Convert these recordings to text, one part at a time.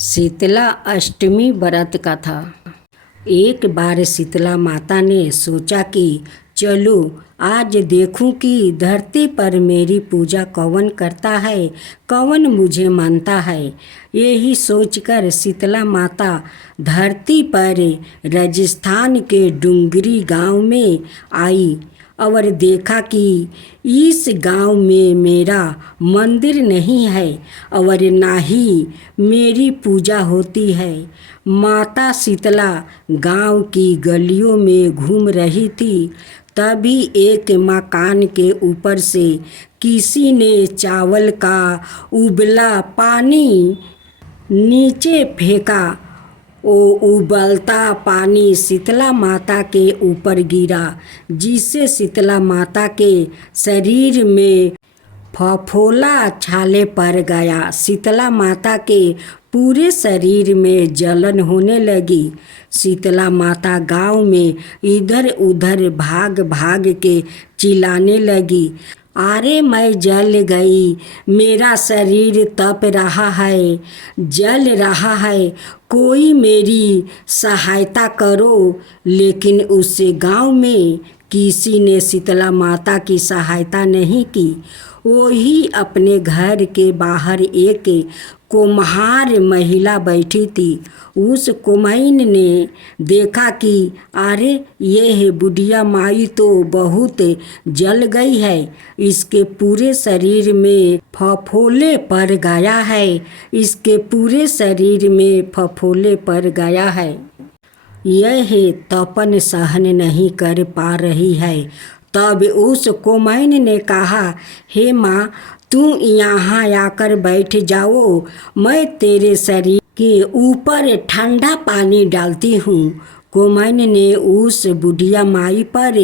शीतला अष्टमी व्रत का था। एक बार शीतला माता ने सोचा कि चलो आज देखूं कि धरती पर मेरी पूजा कौन करता है, कौन मुझे मानता है। यही सोचकर शीतला माता धरती पर राजस्थान के डूंगरी गांव में आई और देखा कि इस गांव में मेरा मंदिर नहीं है और ना ही मेरी पूजा होती है। माता शीतला गांव की गलियों में घूम रही थी, तभी एक मकान के ऊपर से किसी ने चावल का उबला पानी नीचे फेंका। वो उबलता पानी शीतला माता के ऊपर गिरा, जिससे शीतला माता के शरीर में फफोला छाले पड़ गया। शीतला माता के पूरे शरीर में जलन होने लगी। शीतला माता गांव में इधर उधर भाग भाग के चिल्लाने लगी, अरे मैं जल गई, मेरा शरीर तप रहा है, जल रहा है, कोई मेरी सहायता करो। लेकिन उस गांव में किसी ने शीतला माता की सहायता नहीं की। वो ही अपने घर के बाहर एक कुम्हार महिला बैठी थी। उस कुम्हाइन ने देखा कि अरे ये बुढ़िया माई तो बहुत जल गई है, इसके पूरे शरीर में फफोले पड़ गया है, इसके पूरे शरीर में फफोले पड़ गया है, यह तपन सहन नहीं कर पा रही है। तब उस कुम्हाइन ने कहा, हे माँ, तू यहाँ आकर बैठ जाओ, मैं तेरे शरीर के ऊपर ठंडा पानी डालती हूँ। कुम्हाइन ने उस बुढ़िया माई पर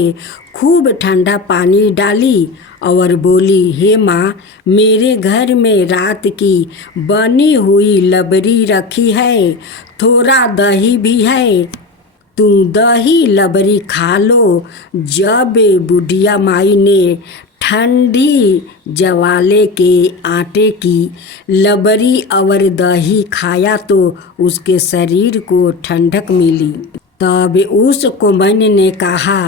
खूब ठंडा पानी डाली और बोली, हे माँ, मेरे घर में रात की बनी हुई लबरी रखी है, थोड़ा दही भी है, तू दही लबरी खा लो। जब बुढ़िया माई ने ठंडी जवाले के आटे की लबरी और दही खाया तो उसके शरीर को ठंडक मिली। तब उस कुम्हाइन ने कहा,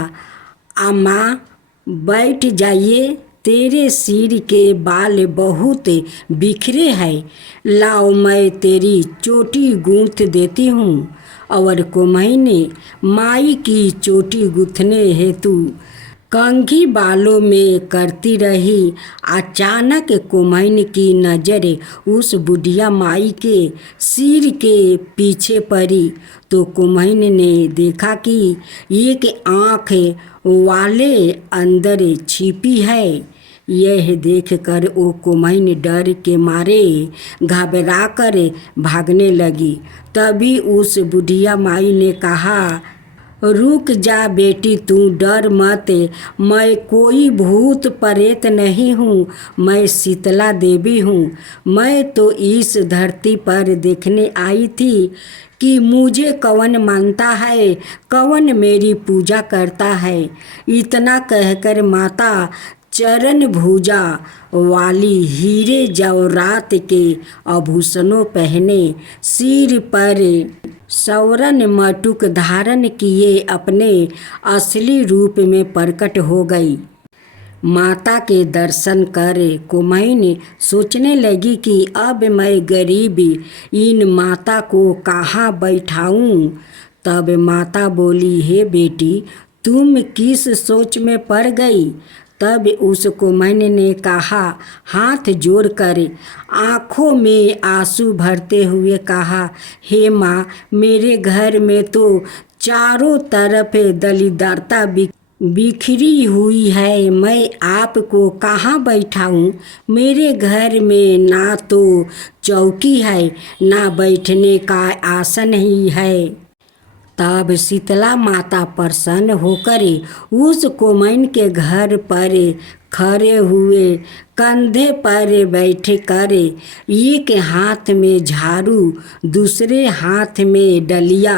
अम्मा बैठ जाइए, तेरे सिर के बाल बहुत बिखरे हैं, लाओ मैं तेरी चोटी गूंथ देती हूँ। और कुम्हाइन माई की चोटी गूंथने हेतु कंघी बालों में करती रही। अचानक कुम्हाइन की नज़र उस बुढ़िया माई के सिर के पीछे पड़ी तो कुम्हाइन ने देखा कि एक आँख वाले अंदर छिपी है। यह देखकर वो कुम्हाइन डर के मारे घबरा कर भागने लगी। तभी उस बुढ़िया माई ने कहा, रुक जा बेटी, तू डर मत, मैं कोई भूत प्रेत नहीं हूँ, मैं शीतला देवी हूँ। मैं तो इस धरती पर देखने आई थी कि मुझे कौन मानता है, कौन मेरी पूजा करता है। इतना कहकर माता चरण भुजा वाली हीरे जवाहरात के आभूषणों पहने, सिर पर स्वर्ण मटुक धारण किए अपने असली रूप में प्रकट हो गई। माता के दर्शन कर कुम्हाइन सोचने लगी कि अब मैं गरीब इन माता को कहाँ बैठाऊं। तब माता बोली, हे बेटी, तुम किस सोच में पड़ गई। तब उस कुम्हाइन ने कहा, हाथ जोड़कर आँखों में आंसू भरते हुए कहा, हे माँ, मेरे घर में तो चारों तरफ दलिद्रता बिखरी हुई है, मैं आपको कहाँ बैठाऊं। मेरे घर में ना तो चौकी है, ना बैठने का आसन ही है। तब शीतला माता प्रसन्न होकर उस कुम्हाइन के घर पर खड़े हुए, कंधे पर बैठ कर एक हाथ में झाड़ू, दूसरे हाथ में डलिया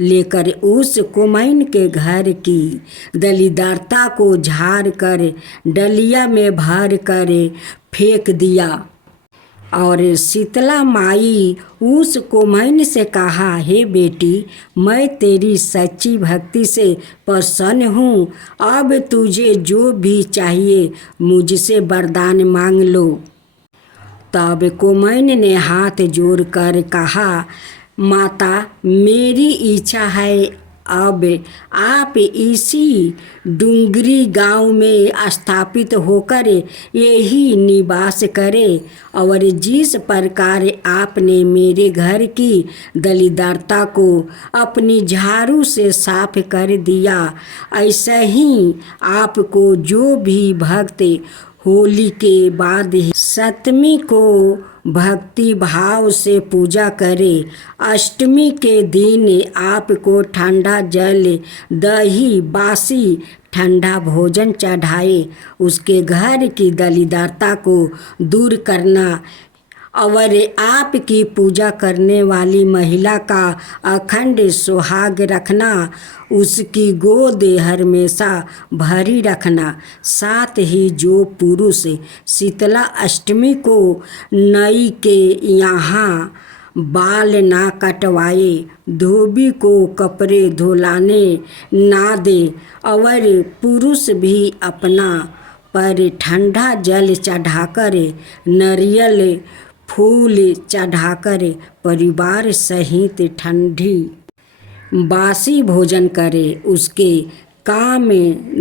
लेकर उस कुम्हाइन के घर की दलिद्रता को झाड़ कर डलिया में भर कर फेंक दिया। और शीतला माई उस कोमैन से कहा, हे बेटी, मैं तेरी सच्ची भक्ति से प्रसन्न हूँ। अब तुझे जो भी चाहिए मुझसे वरदान मांग लो। तब कोमैन ने हाथ जोड़कर कहा, माता, मेरी इच्छा है अब आप इसी डूंगरी गांव में स्थापित होकर यही निवास करें और जिस प्रकार आपने मेरे घर की दलिद्रता को अपनी झाड़ू से साफ कर दिया, ऐसा ही आपको जो भी भक्त होली के बाद ही सप्तमी को भक्ति भाव से पूजा करे, अष्टमी के दिन आपको ठंडा जल, दही, बासी ठंडा भोजन चढ़ाए, उसके घर की दरिद्रता को दूर करना और आपकी पूजा करने वाली महिला का अखंड सुहाग रखना, उसकी गोद हमेशा भरी रखना। साथ ही जो पुरुष शीतला अष्टमी को नई के यहाँ बाल ना कटवाए, धोबी को कपड़े धुलाने ना दे और पुरुष भी अपना पर ठंडा जल चढ़ाकर, नारियल फूल चढ़ाकर परिवार सहित ठंडी बासी भोजन करे, उसके काम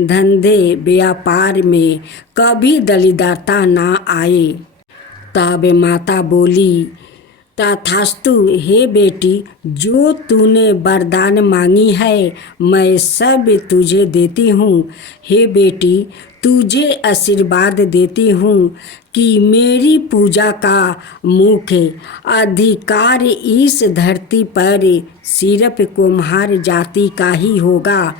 धंधे व्यापार में कभी दरिद्रता ना आए। तब माता बोली, तथास्तु हे बेटी, जो तूने वरदान मांगी है मैं सब तुझे देती हूँ। हे बेटी, तुझे आशीर्वाद देती हूँ कि मेरी पूजा का मुख्य अधिकार इस धरती पर सिर्फ कुम्हार जाति का ही होगा।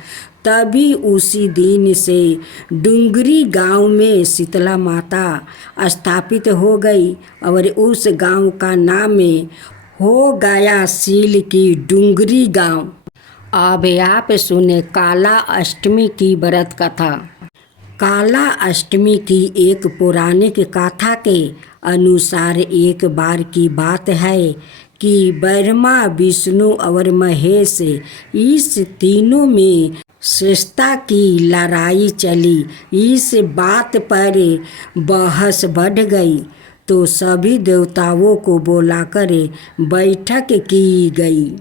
तभी उसी दिन से डूंगरी गांव में शीतला माता स्थापित हो गई और उस गांव का नाम हो गया सील की डूंगरी गांव। अब आप सुने काला अष्टमी की व्रत कथा। काला अष्टमी की एक पौराणिक कथा के अनुसार एक बार की बात है कि ब्रह्मा, विष्णु और महेश इस तीनों में श्रेष्ठता की लड़ाई चली। इस बात पर बहस बढ़ गई तो सभी देवताओं को बुलाकर बैठक की गई।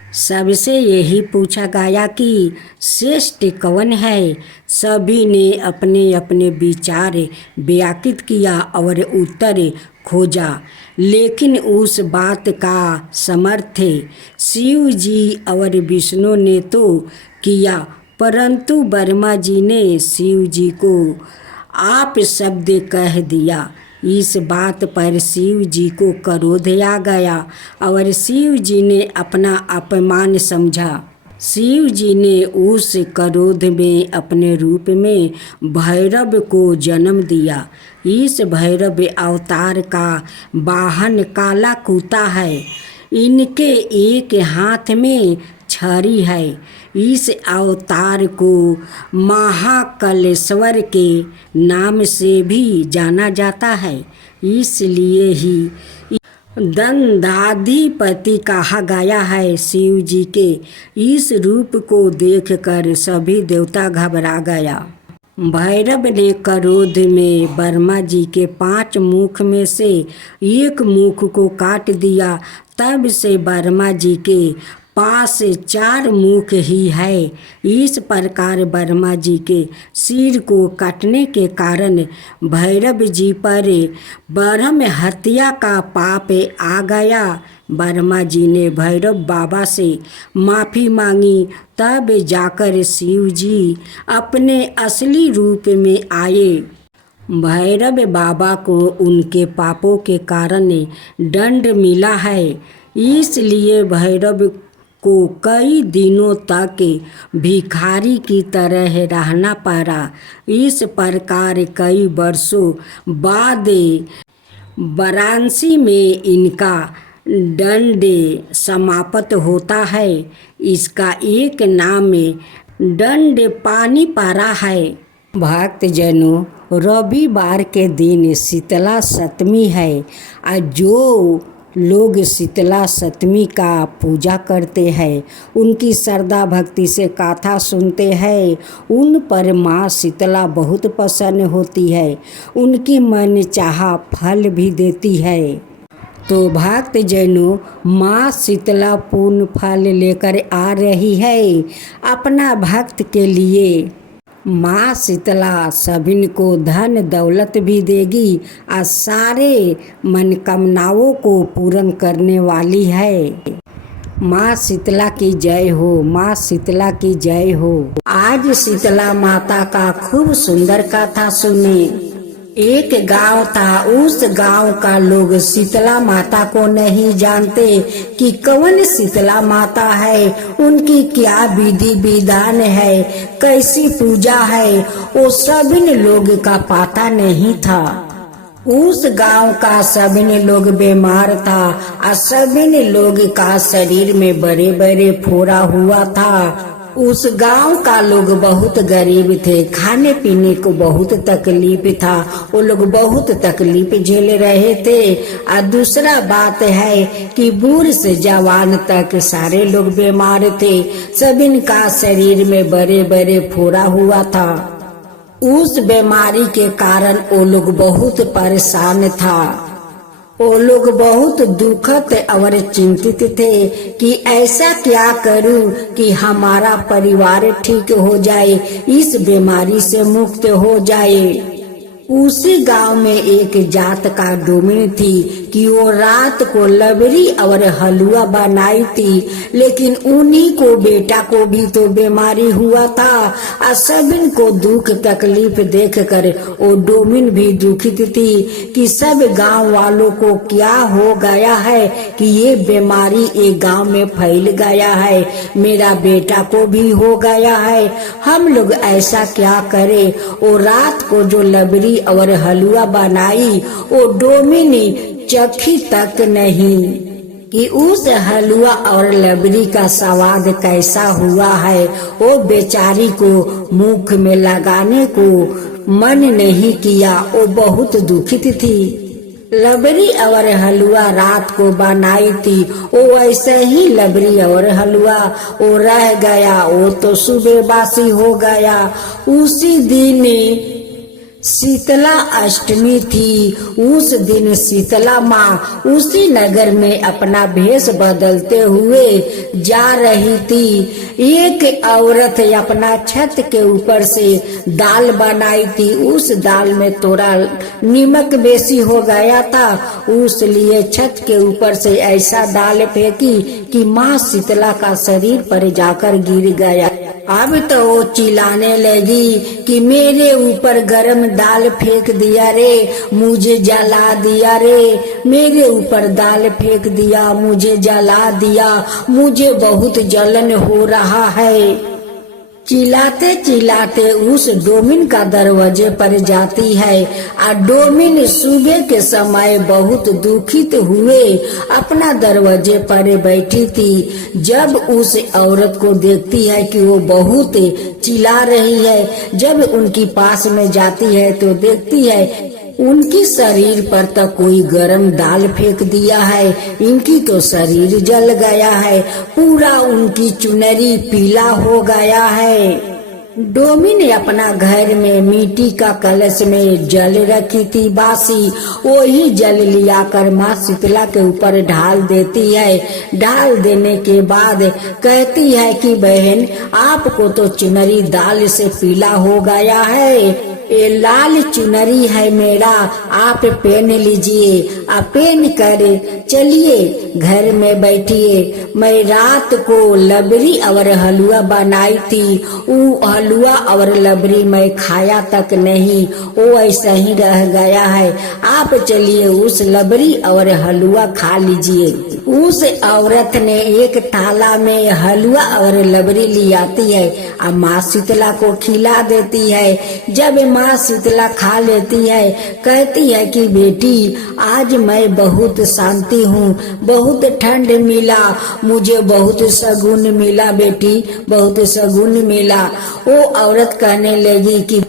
सबसे यही पूछा गया कि श्रेष्ठ कौन है। सभी ने अपने अपने विचार व्यक्त किया और उत्तर खोजा, लेकिन उस बात का समर्थन शिव जी और विष्णु ने तो किया, परंतु ब्रह्मा जी ने शिव जी को आप शब्द कह दिया। इस बात पर शिव जी को क्रोध आ गया और शिव जी ने अपना अपमान समझा। शिव जी ने उस क्रोध में अपने रूप में भैरव को जन्म दिया। इस भैरव अवतार का वाहन काला कुत्ता है। इनके एक हाथ में छड़ी है। इस अवतार को महाकालेश्वर के नाम से भी जाना जाता है। इसलिए ही दंडाधिपति कहा गया है। शिव जी के इस रूप को देखकर सभी देवता घबरा गया। भैरव ने क्रोध में ब्रह्मा जी के 5 मुख में से एक मुख को काट दिया। तब से ब्रह्मा जी के पास 4 मुख ही है। इस प्रकार ब्रह्मा जी के सिर को काटने के कारण भैरव जी पर ब्रह्म हत्या का पाप आ गया। ब्रह्मा जी ने भैरव बाबा से माफ़ी मांगी, तब जाकर शिव जी अपने असली रूप में आए। भैरव बाबा को उनके पापों के कारण दंड मिला है, इसलिए भैरव को कई दिनों तक भिखारी की तरह रहना पड़ा। इस प्रकार कई वर्षों बाद वाराणसी में इनका दंड समाप्त होता है। इसका एक नाम दंड पानी पड़ा है। भक्त जनों, रविवार के दिन शीतला सप्तमी है और जो लोग शीतला सप्तमी का पूजा करते हैं, उनकी श्रद्धा भक्ति से कथा सुनते हैं, उन पर माँ शीतला बहुत प्रसन्न होती है, उनकी मन चाहा फल भी देती है। तो भक्त जनों, माँ शीतला पूर्ण फल लेकर आ रही है अपना भक्त के लिए। माँ शीतला सभी को धन दौलत भी देगी और सारे मनोकामनाओं को पूर्ण करने वाली है। माँ शीतला की जय हो, माँ शीतला की जय हो। आज शीतला माता का खूब सुंदर कथा सुने। एक गांव था, उस गांव का लोग शीतला माता को नहीं जानते कि कौन शीतला माता है, उनकी क्या विधि विधान है, कैसी पूजा है, वो सभी लोग का पता नहीं था। उस गांव का सभी लोग बीमार था और सभी लोग का शरीर में बड़े बड़े फोड़ा हुआ था। उस गांव का लोग बहुत गरीब थे, खाने पीने को बहुत तकलीफ था, वो लोग बहुत तकलीफ झेल रहे थे। और दूसरा बात है कि बूढ़ से जवान तक सारे लोग बीमार थे, सभी का शरीर में बड़े बड़े फोड़ा हुआ था। उस बीमारी के कारण वो लोग बहुत परेशान था। वो लोग बहुत दुखद और चिंतित थे कि ऐसा क्या करूं कि हमारा परिवार ठीक हो जाए, इस बीमारी से मुक्त हो जाए। उसी गांव में एक जात का डोमिन थी कि वो रात को लबड़ी और हलवा बनाई थी, लेकिन उन्हीं को बेटा को भी तो बीमारी हुआ था और सभी को दुख तकलीफ देखकर वो डोमिन भी दुखित थी कि सब गांव वालों को क्या हो गया है कि ये बीमारी एक गांव में फैल गया है, मेरा बेटा को भी हो गया है, हम लोग ऐसा क्या करें। वो रात को जो लबड़ी और हलवा बनाई, वो डोमिनी चखी तक नहीं कि उस हलवा और लबड़ी का स्वाद कैसा हुआ है। वो बेचारी को मुख में लगाने को मन नहीं किया, वो बहुत दुखित थी। लबड़ी और हलवा रात को बनाई थी, वो ऐसे ही लबड़ी और हलवा वो रह गया, वो तो सुबह बासी हो गया। उसी दिन शीतला अष्टमी थी। उस दिन शीतला माँ उसी नगर में अपना भेष बदलते हुए जा रही थी। एक औरत अपना छत के ऊपर से दाल बनाई थी, उस दाल में थोड़ा नमक बेसी हो गया था, उसलिए छत के ऊपर से ऐसा दाल फेंकी कि माँ शीतला का शरीर पर जाकर गिर गया। अब तो वो चिल्लाने लगी कि मेरे ऊपर गरम दाल फेंक दिया रे, मुझे जला दिया रे, मेरे ऊपर दाल फेंक दिया, मुझे जला दिया, मुझे बहुत जलन हो रहा है। चिल्लाते चिल्लाते उस डोमिन का दरवाजे पर जाती है और डोमिन सुबह के समय बहुत दुखित हुए अपना दरवाजे पर बैठी थी। जब उस औरत को देखती है कि वो बहुत चिल्ला रही है, जब उनकी पास में जाती है तो देखती है उनकी शरीर पर तो कोई गरम दाल फेंक दिया है, इनकी तो शरीर जल गया है, पूरा उनकी चुनरी पीला हो गया है। डोमी ने अपना घर में मिट्टी का कलश में जल रखी थी बासी, वही जल लिया कर माँ शीतला के ऊपर ढाल देती है। ढाल देने के बाद कहती है कि बहन, आपको तो चुनरी दाल से पीला हो गया है, ये लाल चुनरी है मेरा, आप पहन लीजिए। आप पहन कर चलिए घर में बैठिए। मैं रात को लबड़ी और हलवा बनाई थी, वो हलवा और लबड़ी मैं खाया तक नहीं, वो ऐसा ही रह गया है। आप चलिए उस लबड़ी और हलवा खा लीजिए। उस औरत ने एक थाला में हलवा और लबड़ी ले आती है और माँ शीतला को खिला देती है। जब माँ शीतला खा लेती है, कहती है कि बेटी, आज मैं बहुत शांति हूँ, बहुत ठंड मिला, मुझे बहुत सगुन मिला बेटी, बहुत सगुन मिला। वो औरत कहने लगी कि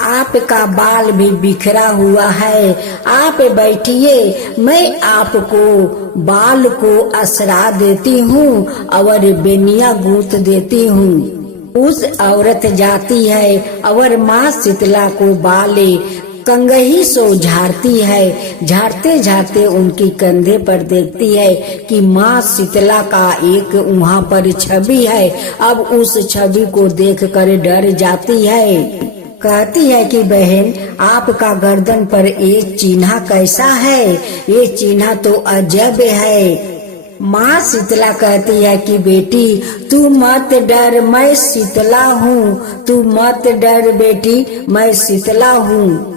आपका बाल भी बिखरा हुआ है, आप बैठिए, मैं आपको बाल को असरा देती हूँ और बेनिया गूंथ देती हूँ। उस औरत जाती है और माँ शीतला को बाले कंगही सो झाड़ती है। झाड़ते झाड़ते उनकी कंधे पर देखती है कि माँ शीतला का एक वहाँ पर छवि है। अब उस छवि को देखकर डर जाती है। कहती है कि बहन, आपका गर्दन पर ये चिन्ह कैसा है? ये चिन्ह तो अजब है। माँ शीतला कहती है कि बेटी तू मत डर, मैं शीतला हूँ। तू मत डर बेटी, मैं शीतला हूँ।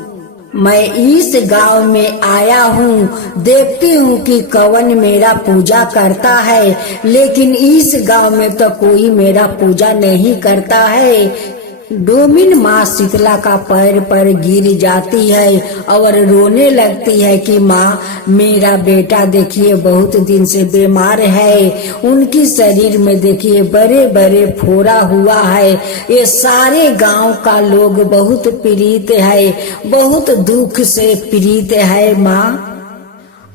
मैं इस गांव में आया हूँ, देखती हूँ कि कौन मेरा पूजा करता है, लेकिन इस गांव में तो कोई मेरा पूजा नहीं करता है। डोमिन माँ शीतला का पैर पर गिर जाती है और रोने लगती है कि माँ, मेरा बेटा देखिए बहुत दिन से बीमार है। उनकी शरीर में देखिए बड़े बड़े फोड़ा हुआ है। ये सारे गांव का लोग बहुत पीड़ित है, बहुत दुख से पीड़ित है। माँ,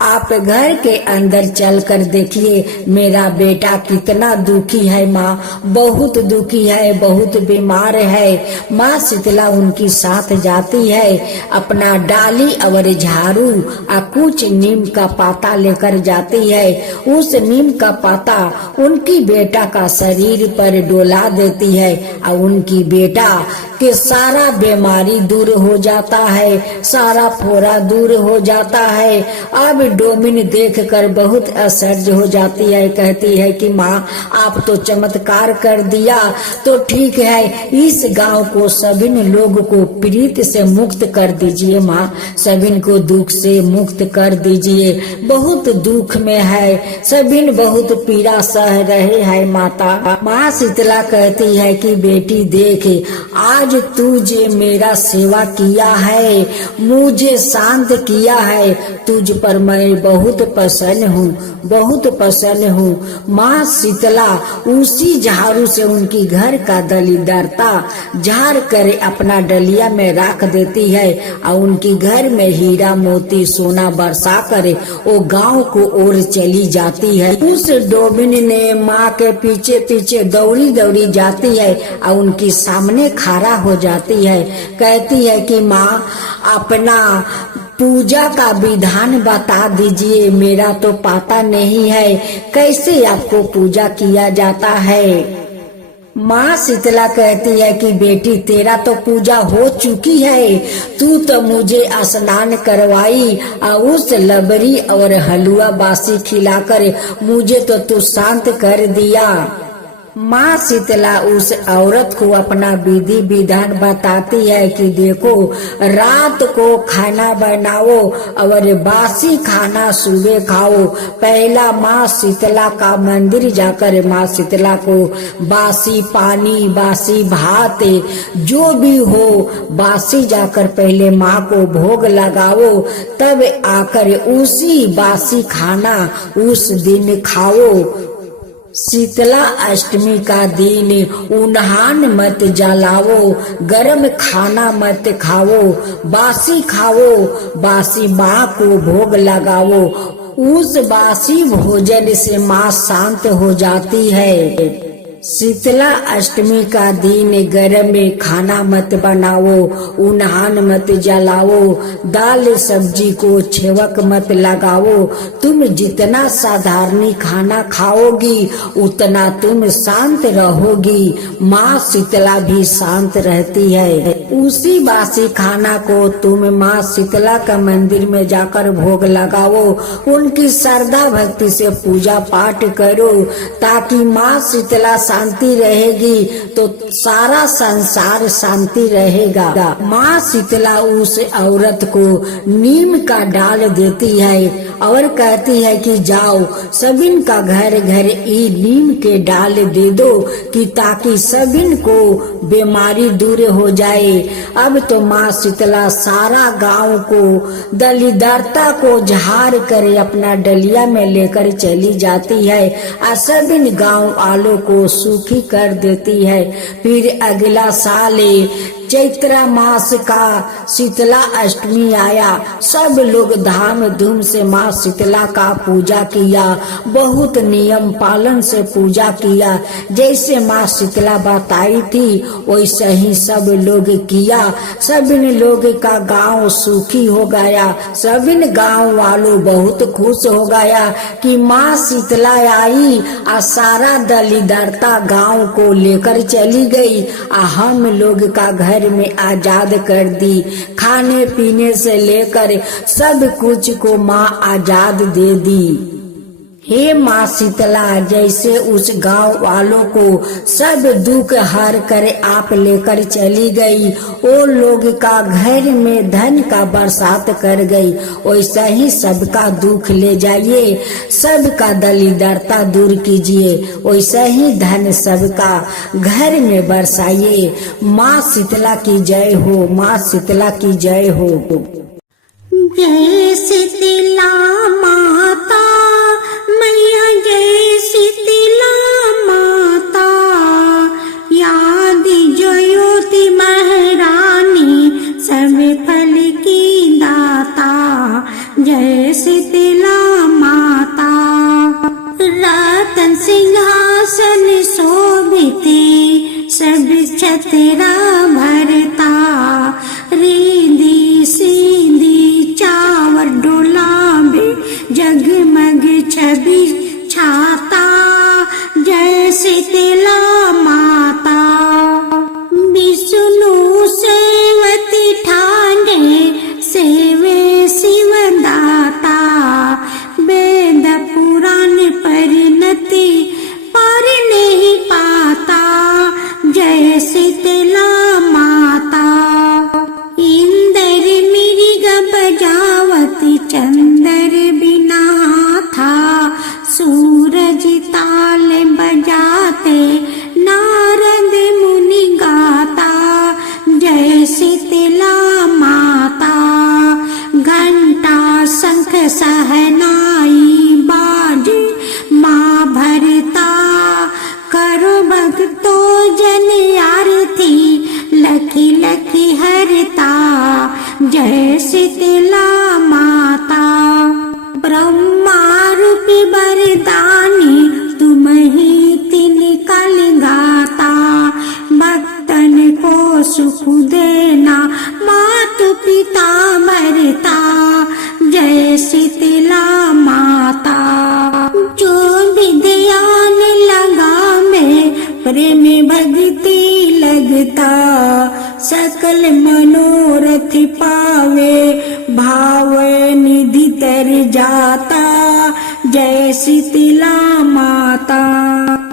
आप घर के अंदर चलकर देखिए मेरा बेटा कितना दुखी है। माँ, बहुत दुखी है, बहुत बीमार है। माँ शीतला उनकी साथ जाती है, अपना डाली और झाड़ू और कुछ नीम का पाता लेकर जाती है। उस नीम का पाता उनकी बेटा का शरीर पर डोला देती है और उनकी बेटा के सारा बीमारी दूर हो जाता है, सारा फोड़ा दूर हो जाता है। अब डोमिन देखकर बहुत आश्चर्य हो जाती है। कहती है कि माँ, आप तो चमत्कार कर दिया तो ठीक है, इस गांव को सभी लोग को पीड़ित से मुक्त कर दीजिए। माँ, सभी को दुख से मुक्त कर दीजिए, बहुत दुख में है, सभी बहुत पीड़ा सह रहे हैं। माता माँ शीतला कहती है कि बेटी देख, आज तुझे मेरा सेवा किया है, मुझे शांत किया है, तुझ पर मैं बहुत प्रसन्न हूँ, बहुत प्रसन्न हूँ। माँ शीतला उसी झाड़ू से उनकी घर का दलिदरता झाड़ कर अपना डलिया में रख देती है और उनकी घर में हीरा मोती सोना बरसा कर वो गांव को ओर चली जाती है। उस डोमिन ने माँ के पीछे पीछे दौड़ी दौड़ी जाती है और उनके सामने खड़ा हो जाती है। कहती है कि माँ, अपना पूजा का विधान बता दीजिए, मेरा तो पता नहीं है कैसे आपको पूजा किया जाता है। माँ शीतला कहती है कि बेटी, तेरा तो पूजा हो चुकी है, तू तो मुझे स्नान करवाई और उस लबरी और हलवा बासी खिलाकर मुझे तो तू शांत कर दिया। माँ शीतला उस औरत को अपना विधि विधान बताती है कि देखो, रात को खाना बनाओ और बासी खाना सुबह खाओ। पहला माँ शीतला का मंदिर जाकर माँ शीतला को बासी पानी, बासी भात जो भी हो बासी जाकर पहले माँ को भोग लगाओ, तब आकर उसी बासी खाना उस दिन खाओ। शीतला अष्टमी का दिन उन्हान मत जलाओ, गरम खाना मत खाओ, बासी खाओ, बासी माँ को भोग लगाओ। उस बासी भोजन से माँ शांत हो जाती है। शीतला अष्टमी का दिन गरम में खाना मत बनाओ, उन्हान मत जलाओ, दाल सब्जी को छेवक मत लगाओ। तुम जितना साधारण खाना खाओगी उतना तुम शांत रहोगी। माँ शीतला भी शांत रहती है। उसी बासी खाना को तुम माँ शीतला का मंदिर में जाकर भोग लगाओ, उनकी श्रद्धा भक्ति से पूजा पाठ करो, ताकि माँ शीतला शांति रहेगी तो सारा संसार शांति रहेगा। माँ शीतला उस औरत को नीम का डाल देती है और कहती है कि जाओ, सभी का घर घर ये नीम के डाल दे दो कि ताकि सभी को बीमारी दूर हो जाए। अब तो माँ शीतला सारा गांव को दलिदरता को झाड़ कर अपना डलिया में लेकर चली जाती है और सभी गांव वालों को सुखी कर देती है। फिर अगला साल चैत्र मास का शीतला अष्टमी आया। सब लोग धाम धूम से माँ शीतला का पूजा किया, बहुत नियम पालन से पूजा किया। जैसे माँ शीतला बताई थी वैसे ही सब लोग किया। सभी लोग का गांव सुखी हो गया। सभी गांव वालों बहुत खुश हो गया कि माँ शीतला आई और सारा दलिदरता गांव को लेकर चली गई और हम लोग का घर में आजाद कर दी। खाने पीने से लेकर सब कुछ को माँ आजाद दे दी। हे माँ शीतला, जैसे उस गांव वालों को सब दुख हर कर आप लेकर चली गई, वो लोग का घर में धन का बरसात कर गई, वैसा ही सबका दुख ले जाइए, सबका दलिदरता दूर कीजिए, वैसा ही धन सबका घर में बरसाइए। माँ शीतला की जय हो, माँ शीतला की जय हो। जय शीतला माता मैया, जय शीतला माता, याद ज्योति महारानी सब फल की दाता। जय शीतला माता, रतन सिंहासन शोभिते सब छतरा भरता, रिद्धि सिद्धि चावर डोलावे जगमग छवि छाता। जय शीतला माता, विष्णु सेवती ठाणे सेवे शिव दाता, वेद पुराण परिणति पर नहीं पाता। जय शीतला माता, इंद्र मृग बजावती चंद्र बिना था, सूरज ताल बजाते नारद मुनि गाता। जय शीतला माता, घंटा शंख सहनाई बाजे माँ भरता, करो भक्तों जन आरती लखी लखी हरता। जय शीतला माता, ब्रह्मा रूपी वरदानी तुम ही तीन काल गाता, भक्तन को सुख देना मातु पिता मरता। जय शीतला माता, जो भी ध्यान लगा में प्रेम भक्ति लगता, सकल मनोरथ पावे भाव निधि तर जाता। जय शीतला माता,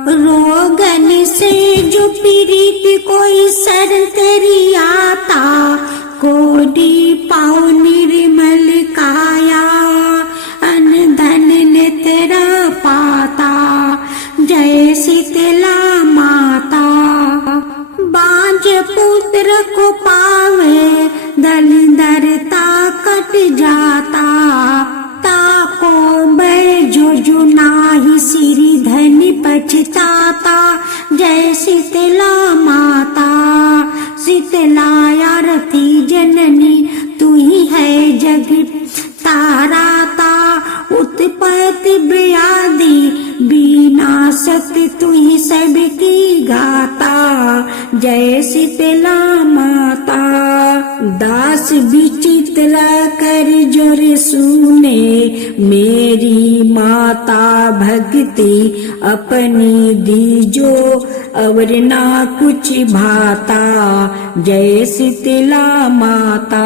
रोगन से जो पीड़ित कोई सर करी आता, कोटि पाँव निर्मल काया अन्न धन नेत्र पाता। जय शीतला माता, बांझ पुत्र को पावे दलिदरता कट जाता, ताको बैजो नाही सिरि धन पछताता। जय शीतला माता, शीतला आरती जननी तू ही है जग ताराता, उत्पत्ति व्याधि विनाशत तू ही सबकी गाता। जय शीतला माता, दास विचित्र कर जोर सुने, मेरी माता भक्ति अपनी दीजो और ना कुछ भाता। जय शीतला माता।